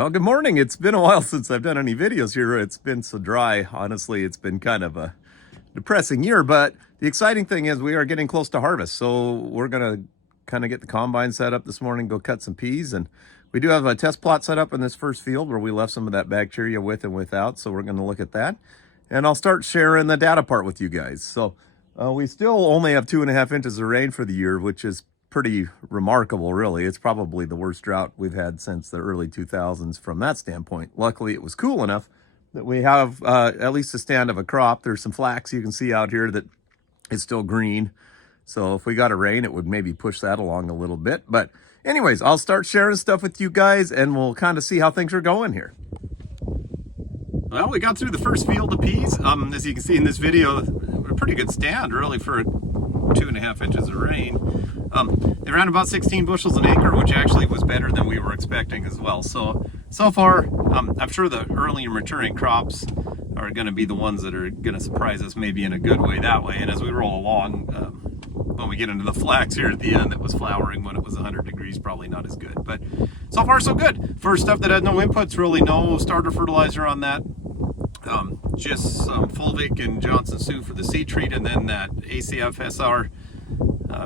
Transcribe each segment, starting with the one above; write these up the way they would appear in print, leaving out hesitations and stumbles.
Well, good morning. It's been a while since I've done any videos here. It's been so dry. Honestly, it's been kind of a depressing year, but the exciting thing is we are getting close to harvest. So we're going to kind of get the combine set up this morning, go cut some peas. And we do have a test plot set up in this first field where we left some of that bacteria with and without. So we're going to look at that. And I'll start sharing the data part with you guys. So we still only have 2.5 inches of rain for the year, which is pretty remarkable, really. It's probably the worst drought we've had since the early 2000s from that standpoint. Luckily, it was cool enough that we have at least a stand of a crop. There's some flax you can see out here that is still green. So if we got a rain, it would maybe push that along a little bit. But anyways, I'll start sharing stuff with you guys and we'll kind of see how things are going here. Well, we got through the first field of peas. As you can see in this video, a pretty good stand really for 2.5 inches of rain. They ran about 16 bushels an acre, which actually was better than we were expecting as well. So far, I'm sure the early maturing crops are going to be the ones that are going to surprise us maybe in a good way that way. And as we roll along, when we get into the flax here at the end that was flowering when it was 100 degrees, probably not as good. But so far, so good. For stuff that had no inputs, really no starter fertilizer on that. Just some Fulvic and Johnson Sioux for the seed treat, and then that ACF SR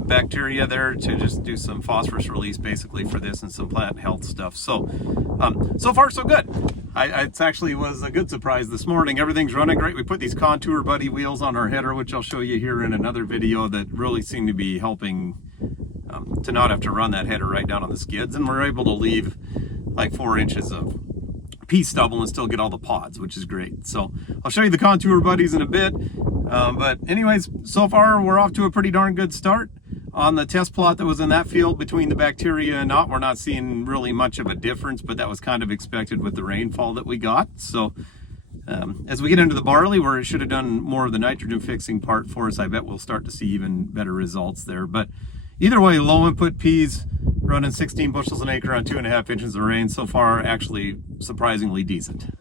bacteria there to just do some phosphorus release basically for this and some plant health stuff. So far so good. It actually was a good surprise this morning. Everything's running great. We put these Contour Buddy wheels on our header, which I'll show you here in another video, that really seem to be helping to not have to run that header right down on the skids, and we're able to leave like 4 inches of pea stubble and still get all the pods, which is great. So I'll show you the Contour Buddies in a bit. But anyways, so far we're off to a pretty darn good start. On the test plot that was in that field between the bacteria and not, we're not seeing really much of a difference, but that was kind of expected with the rainfall that we got. So as we get into the barley, where it should have done more of the nitrogen fixing part for us, I bet we'll start to see even better results there. But either way, low input peas running 16 bushels an acre on 2.5 inches of rain so far, actually surprisingly decent.